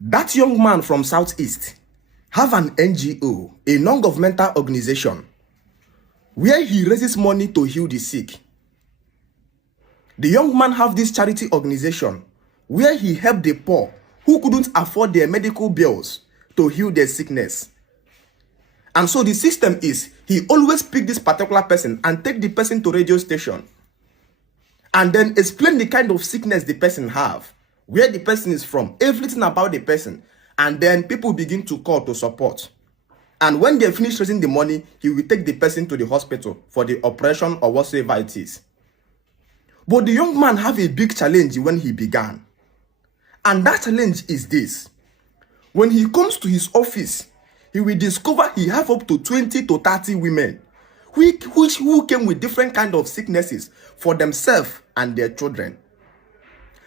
That young man from Southeast have an NGO, a non-governmental organization, where he raises money to heal the sick. The young man have this charity organization where he helped the poor who couldn't afford their medical bills to heal their sickness. And so the system is, he always pick this particular person and take the person to radio station and then explain the kind of sickness the person have, where the person is from, everything about the person. And then people begin to call to support. And when they finish raising the money, he will take the person to the hospital for the operation or whatsoever it is. But the young man have a big challenge when he began. And that challenge is this. When he comes to his office, he will discover he have up to 20 to 30 women who came with different kind of sicknesses for themselves and their children.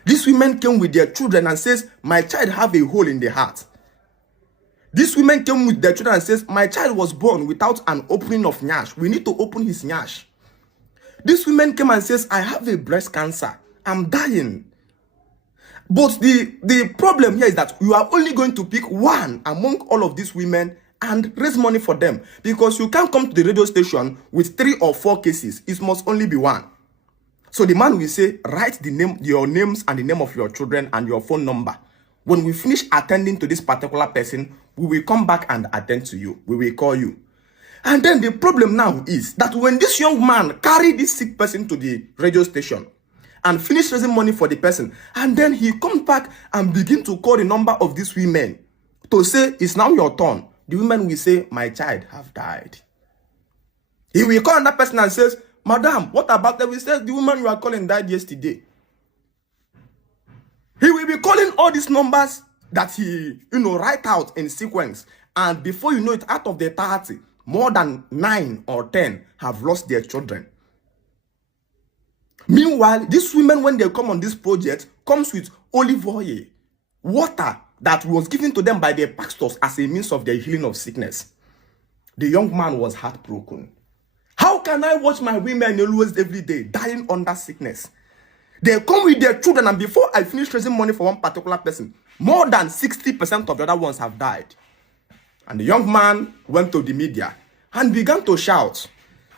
These women came with their children and says, my child have a hole in the heart. These women came with their children and says, my child was born without an opening of nyash. We need to open his nyash. These women came and says, I have a breast cancer. I'm dying. But the problem here is that you are only going to pick one among all of these women and raise money for them. Because you can't come to the radio station with 3 or 4 cases. It must only be one. So the man will say, write your names and the name of your children and your phone number. When we finish attending to this particular person, we will come back and attend to you. We will call you. And then the problem now is that when this young man carry this sick person to the radio station and finish raising money for the person, and then he comes back and begin to call the number of these women to say, it's now your turn. The women will say, my child have died. He will call another person and says, madam, what about that? We said the woman you are calling died yesterday. He will be calling all these numbers that he, write out in sequence. And before you know it, out of the 30, more than 9 or 10 have lost their children. Meanwhile, these women, when they come on this project, comes with olive oil, water that was given to them by their pastors as a means of their healing of sickness. The young man was heartbroken. How can I watch my women always every day dying under sickness? They come with their children, and before I finish raising money for one particular person, more than 60% of the other ones have died. And the young man went to the media and began to shout.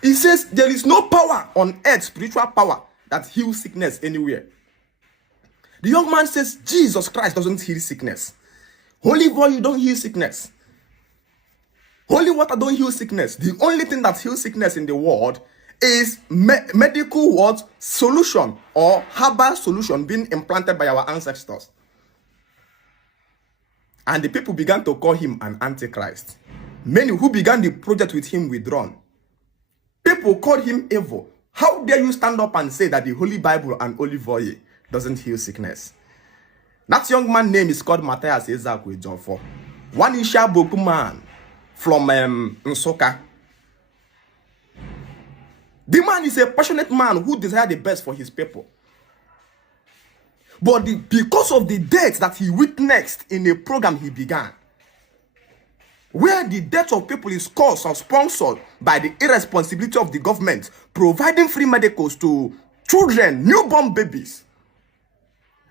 He says, there is no power on earth, spiritual power, that heals sickness anywhere. The young man says, Jesus Christ doesn't heal sickness. Holy oil don't heal sickness. Holy water don't heal sickness. The only thing that heals sickness in the world is medical what solution or herbal solution being implanted by our ancestors. And the people began to call him an antichrist. Many who began the project with him withdrawn. People called him evil. How dare you stand up and say that the Holy Bible and olive oil doesn't heal sickness? That young man's name is called Matthias Ezekwe Jofo. One Isha Boku man from Nsoka. The man is a passionate man who desires the best for his people. But because of the death that he witnessed in a program he began, where the death of people is caused or sponsored by the irresponsibility of the government, providing free medicals to children, newborn babies.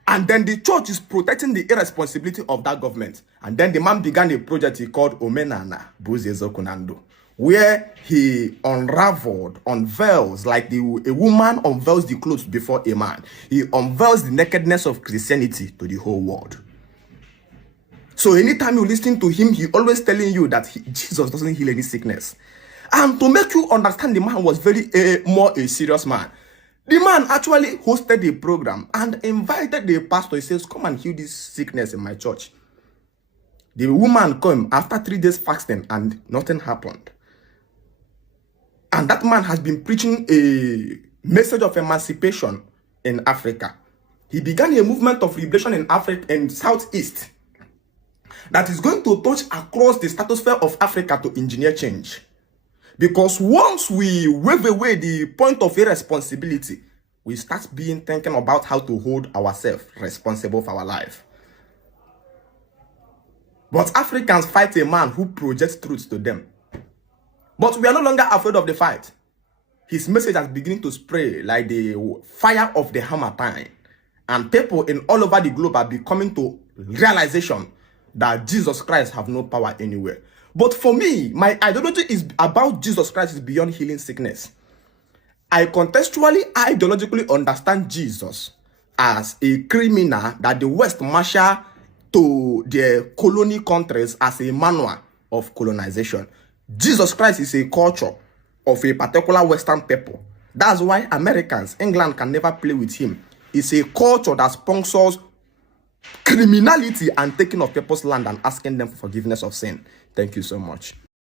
And then the church is protecting the irresponsibility of that government. And then the man began a project he called Omenana Buzezokunando, where he unveils, like a woman unveils the clothes before a man. He unveils the nakedness of Christianity to the whole world. So anytime you listen to him, he always telling you that Jesus doesn't heal any sickness. And to make you understand, the man was more a serious man. The man actually hosted a program and invited the pastor. He says, come and heal this sickness in my church. The woman came after 3 days fasting and nothing happened. And that man has been preaching a message of emancipation in Africa. He began a movement of liberation in Africa and Southeast that is going to touch across the stratosphere of Africa to engineer change. Because once we wave away the point of irresponsibility, we start thinking about how to hold ourselves responsible for our life. But Africans fight a man who projects truth to them. But we are no longer afraid of the fight. His message has begun to spray like the fire of the Hammertime. And people in all over the globe are becoming to realization that Jesus Christ have no power anywhere. But for me, my ideology is about Jesus Christ is beyond healing sickness. I contextually, ideologically understand Jesus as a criminal that the West marshal to their colony countries as a manual of colonization. Jesus Christ is a culture of a particular Western people. That's why Americans, England can never play with him. It's a culture that sponsors criminality and taking of people's land and asking them for forgiveness of sin. Thank you so much.